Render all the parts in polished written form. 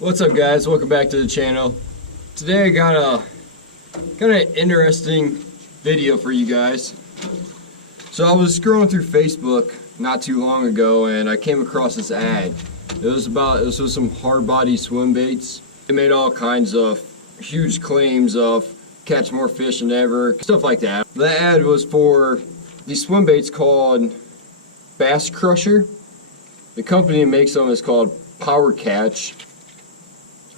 What's up, guys? Welcome back to the channel. Today I got a kind of interesting video for you guys. So I was scrolling through Facebook not too long ago and I came across this ad. It was with some hard body swim baits. They made all kinds of huge claims of catch more fish than ever, stuff like that. The ad was for these swim baits called Bass Crusher. The company that makes them is called Power Catch.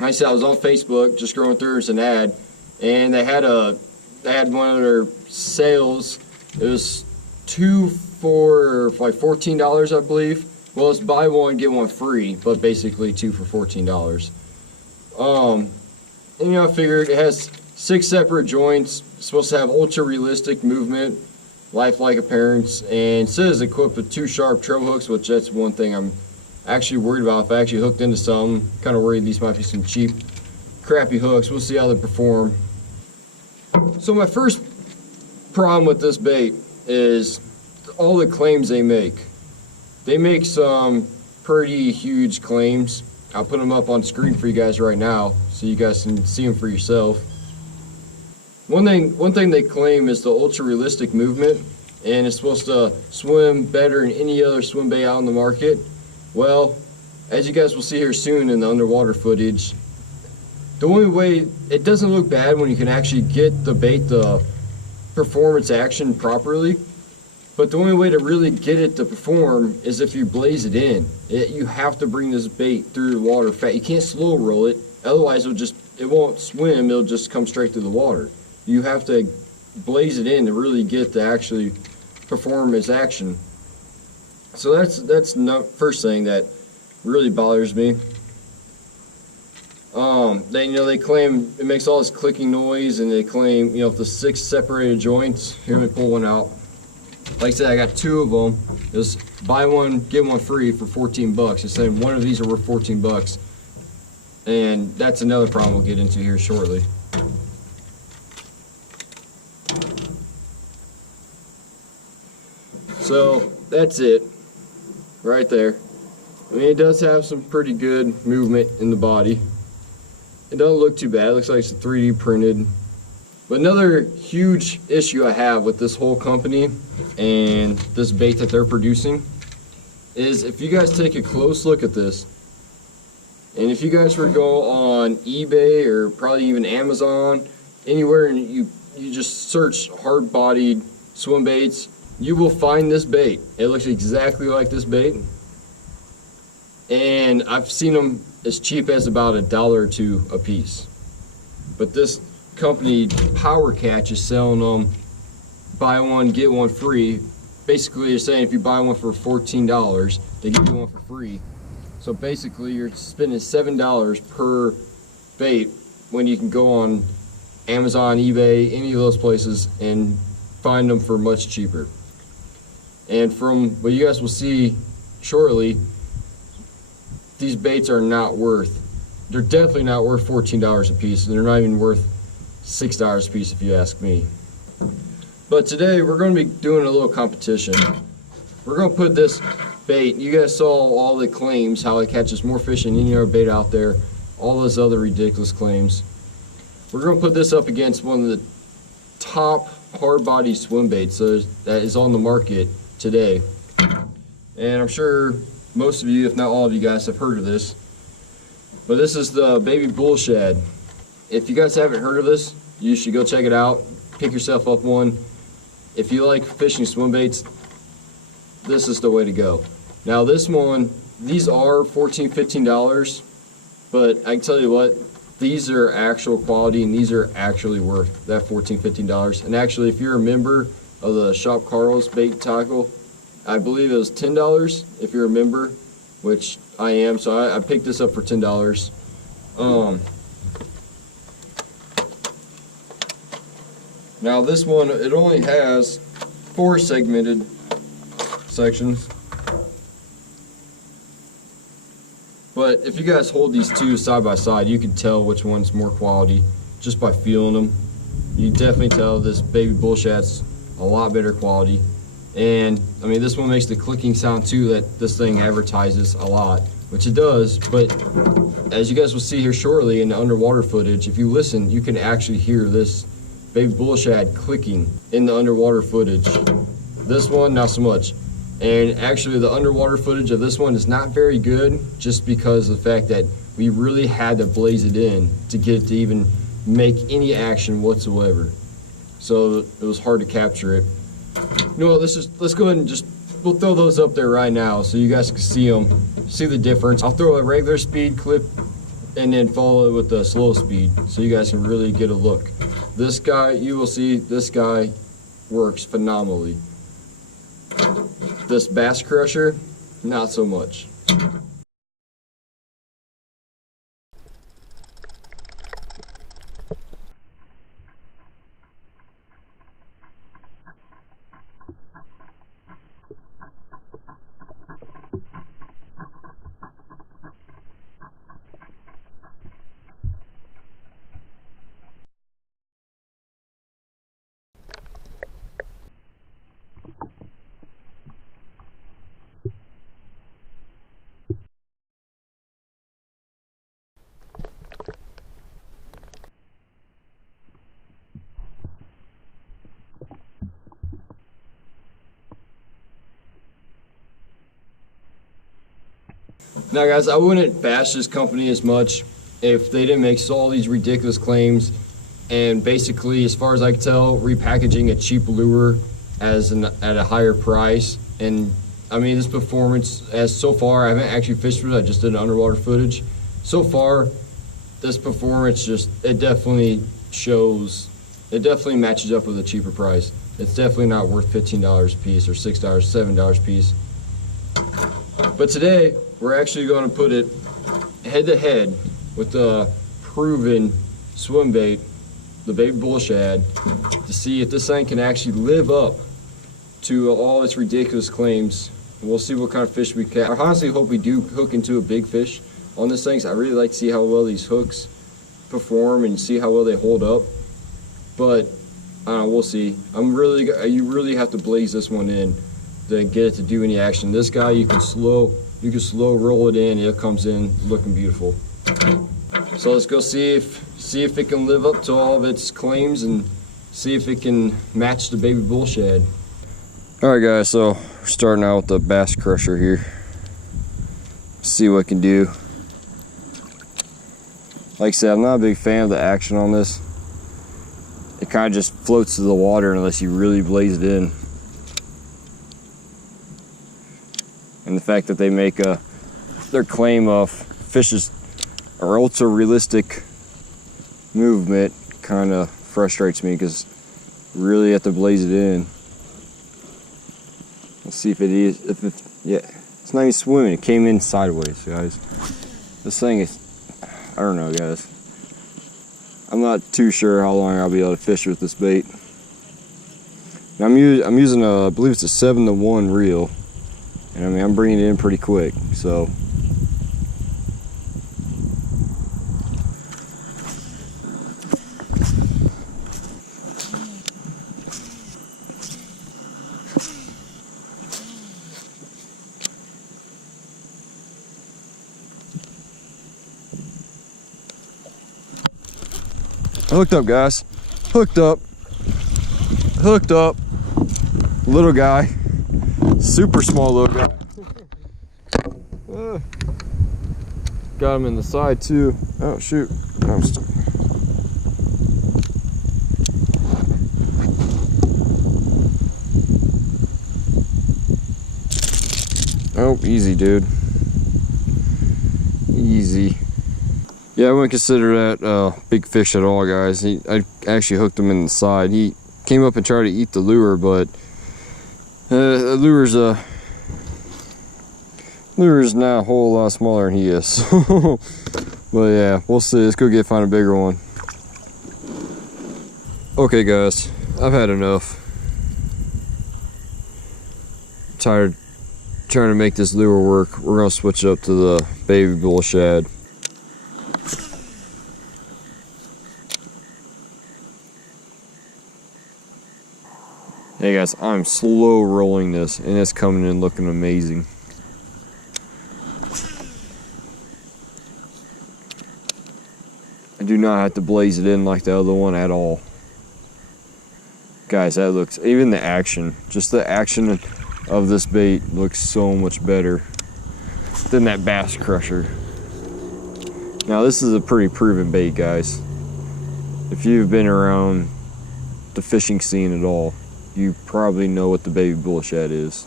I said I was on Facebook just scrolling through as an ad, and they had one of their sales. It was two for like $14, I believe. Well, it's buy one get one free, but basically two for $14. And I figured it has 6 separate joints. It's supposed to have ultra realistic movement, lifelike appearance, and says equipped with 2 sharp treble hooks, which that's one thing I'm actually worried about. If I actually hooked into some, kind of worried these might be some cheap, crappy hooks. We'll see how they perform. So my first problem with this bait is all the claims they make. They make some pretty huge claims. I'll put them up on screen for you guys right now so you guys can see them for yourself. One thing they claim is the ultra realistic movement, and it's supposed to swim better than any other swim bait out on the market. Well, as you guys will see here soon in the underwater footage, the only way it doesn't look bad when you can actually get the bait to perform its action properly, but the only way to really get it to perform is if you blaze it in. You have to bring this bait through the water fast. You can't slow roll it, otherwise it won't swim, it'll just come straight through the water. You have to blaze it in to really get to actually perform its action. So that's the first thing that really bothers me. They claim it makes all this clicking noise, and they claim if the 6 separated joints. Here, let me pull one out. Like I said, I got 2 of them. Just buy one get one free for 14 bucks. It's saying one of these are worth 14 bucks, and that's another problem we'll get into here shortly. So that's it. Right there. I mean, it does have some pretty good movement in the body. It doesn't look too bad. It looks like it's 3D printed. But another huge issue I have with this whole company and this bait that they're producing is if you guys take a close look at this, and if you guys were to go on eBay or probably even Amazon, anywhere, and you just search hard-bodied swim baits, you will find this bait. It looks exactly like this bait, and I've seen them as cheap as about $1 or $2 a piece. But this company, Power Catch, is selling them buy one get one free. Basically, you're saying if you buy one for $14, they give you one for free. So basically, you're spending $7 per bait when you can go on Amazon, eBay, any of those places, and find them for much cheaper. And from what you guys will see shortly, these baits are not worth, they're definitely not worth $14 a piece, and they're not even worth $6 a piece if you ask me. But today we're going to be doing a little competition. We're going to put this bait, you guys saw all the claims, how it catches more fish than any other bait out there, all those other ridiculous claims. We're going to put this up against one of the top hard body swim baits that is on the market today. And I'm sure most of you, if not all of you guys, have heard of this. But this is the baby bull shad. If you guys haven't heard of this, you should go check it out. Pick yourself up one. If you like fishing swim baits, this is the way to go. Now this one, these are $14, $15, but I can tell you what, these are actual quality, and these are actually worth that $14, $15. And actually, if you're a member of the Shop Carl's bait tackle, I believe it was $10 if you're a member, which I am, so I picked this up for $10. Now this one, it only has 4 segmented sections, but if you guys hold these 2 side by side, you can tell which one's more quality just by feeling them. You can definitely tell this baby bull shad's a lot better quality. And I mean, this one makes the clicking sound too that this thing advertises a lot. which it does, but as you guys will see here shortly in the underwater footage, if you listen, you can actually hear this baby bull shad clicking in the underwater footage. This one, not so much. And actually the underwater footage of this one is not very good, just because of the fact that we really had to blaze it in to get it to even make any action whatsoever. So it was hard to capture it. You know what, let's go ahead and we'll throw those up there right now so you guys can see them, see the difference. I'll throw a regular speed clip and then follow it with the slow speed so you guys can really get a look. This guy, you will see, this guy works phenomenally. This bass crusher, not so much. Now guys, I wouldn't bash this company as much if they didn't make all these ridiculous claims and basically, as far as I can tell, repackaging a cheap lure at a higher price. And I mean, this performance, as so far, I haven't actually fished with it, I just did underwater footage. So far, this performance it definitely matches up with a cheaper price. It's definitely not worth $15 a piece or $6, $7 a piece. But today, we're actually going to put it head to head with the proven Swimbait, the baby bull shad, to see if this thing can actually live up to all its ridiculous claims. And we'll see what kind of fish we catch. I honestly hope we do hook into a big fish on this thing, so I really like to see how well these hooks perform and see how well they hold up. But I don't know, we'll see. You really have to blaze this one in to get it to do any action. This guy, you can slow roll it in, it comes in looking beautiful. So let's go see if it can live up to all of its claims and see if it can match the baby bull shad. Alright guys, so we're starting out with the bass crusher here. See what it can do. Like I said, I'm not a big fan of the action on this. It kind of just floats to the water unless you really blaze it in. And the fact that they make their claim of fishes are ultra realistic movement kind of frustrates me, because you really have to blaze it in. Let's see if it is. Yeah, it's not even swimming. It came in sideways, guys. This thing is, I don't know, guys. I'm not too sure how long I'll be able to fish with this bait. Now, I'm using I believe it's a 7-to-1 reel. And I mean, I'm bringing it in pretty quick, so. Hooked up, guys. Hooked up. Little guy. Super small little guy. Got him in the side too. Oh shoot. I'm stuck. Oh, easy, dude. Easy. Yeah, I wouldn't consider that big fish at all, guys. I actually hooked him in the side. He came up and tried to eat the lure, but the lure's now a whole lot smaller than he is. But yeah, we'll see. Let's go find a bigger one. Okay, guys, I've had enough. I'm tired trying to make this lure work. We're gonna switch up to the baby bull shad. Hey guys, I'm slow rolling this and it's coming in looking amazing. I do not have to blaze it in like the other one at all. Guys, that looks, even the action, just the action of this bait looks so much better than that bass crusher. Now this is a pretty proven bait, guys. If you've been around the fishing scene at all, you probably know what the baby bullshad is.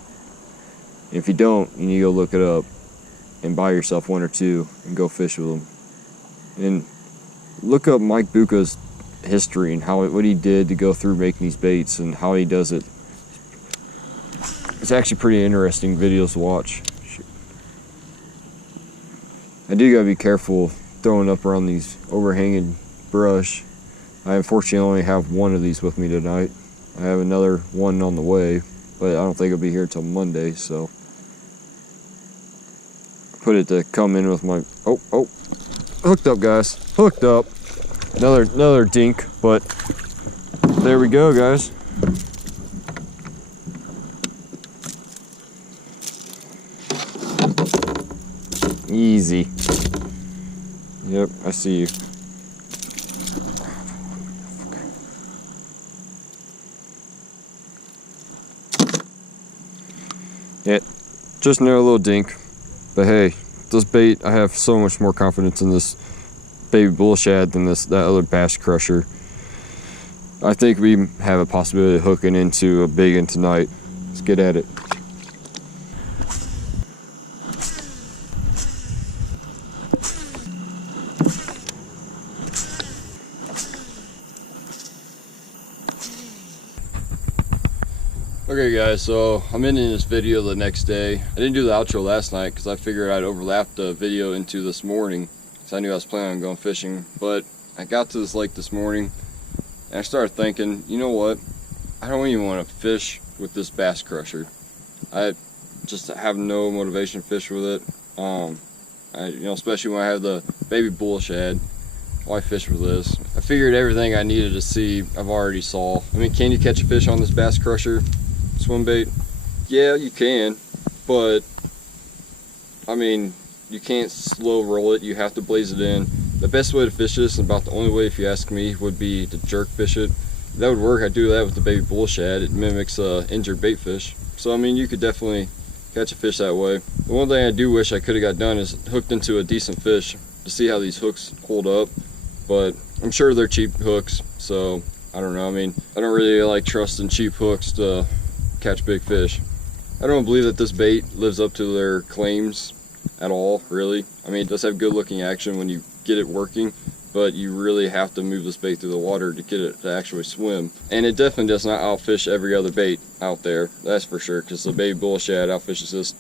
If you don't, you need to go look it up and buy yourself one or two and go fish with them. And look up Mike Buca's history and what he did to go through making these baits and how he does it. It's actually pretty interesting videos to watch. I do gotta be careful throwing up around these overhanging brush. I unfortunately only have one of these with me tonight. I have another one on the way, but I don't think it'll be here until Monday, so put it to come in with my hooked up, guys, hooked up. Another dink, but there we go, guys. Easy. Yep, I see you. Yeah, just another little dink. But hey, this bait, I have so much more confidence in this baby bullshad than that other bass crusher. I think we have a possibility of hooking into a big one tonight. Let's get at it. Okay guys, so I'm ending this video the next day. I didn't do the outro last night because I figured I'd overlap the video into this morning, because I knew I was planning on going fishing. But I got to this lake this morning and I started thinking, you know what, I don't even want to fish with this bass crusher. I just have no motivation to fish with it. Especially when I have the baby bullshad. Why fish with this? I figured everything I needed to see I've already saw. I mean, can you catch a fish on this bass crusher swim bait? Yeah, you can, but I mean, you can't slow roll it. You have to blaze it in. The best way to fish this, and about the only way if you ask me, would be to jerk fish it. That would work. I do that with the baby bullshad. It mimics injured bait fish. So I mean, you could definitely catch a fish that way. The one thing I do wish I could have got done is hooked into a decent fish to see how these hooks hold up, but I'm sure they're cheap hooks, so I don't know. I mean, I don't really like trusting cheap hooks to catch big fish. I don't believe that this bait lives up to their claims at all, really. I mean, it does have good looking action when you get it working, but you really have to move this bait through the water to get it to actually swim. And it definitely does not outfish every other bait out there, that's for sure, because the baby bullshad outfishes this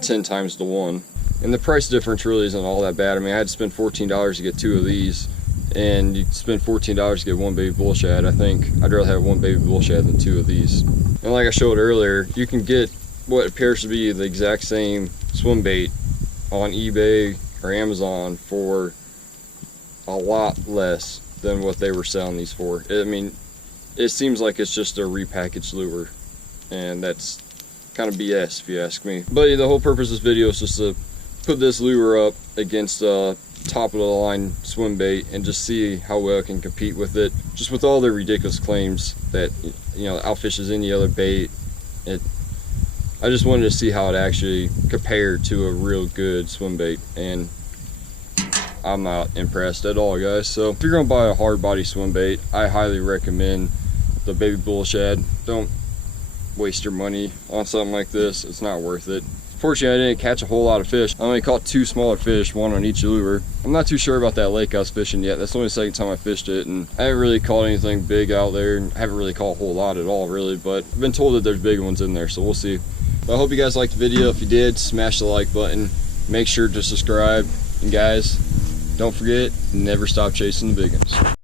10 times to 1. And the price difference really isn't all that bad. I mean, I had to spend $14 to get 2 of these, and you spend $14 to get 1 baby bullshad. I think I'd rather have 1 baby bullshad than 2 of these. And like I showed earlier, you can get what appears to be the exact same swim bait on eBay or Amazon for a lot less than what they were selling these for. I mean, it seems like it's just a repackaged lure, and that's kind of BS if you ask me. But the whole purpose of this video is just to put this lure up against top of the line swim bait and just see how well it can compete with it, just with all the ridiculous claims that, you know, outfishes any other bait. I just wanted to see how it actually compared to a real good swim bait, and I'm not impressed at all, guys. So if you're gonna buy a hard body swim bait, I highly recommend the baby bullshad. Don't waste your money on something like this. It's not worth it. Fortunately, I didn't catch a whole lot of fish. I only caught 2 smaller fish, 1 on each lure. I'm not too sure about that lake I was fishing yet. That's only the second time I fished it, and I haven't really caught anything big out there, and I haven't really caught a whole lot at all, really, but I've been told that there's big ones in there, so we'll see. But I hope you guys liked the video. If you did, smash the like button. Make sure to subscribe, and guys, don't forget, never stop chasing the big ones.